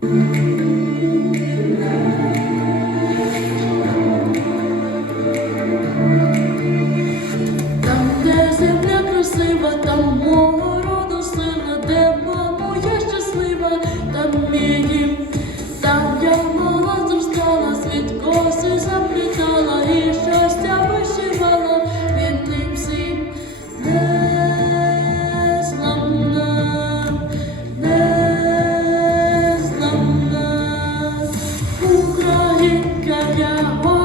Там, де земля красива, там мого роду сила, де мамо я щаслива, там мій Oh.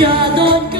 Я донька.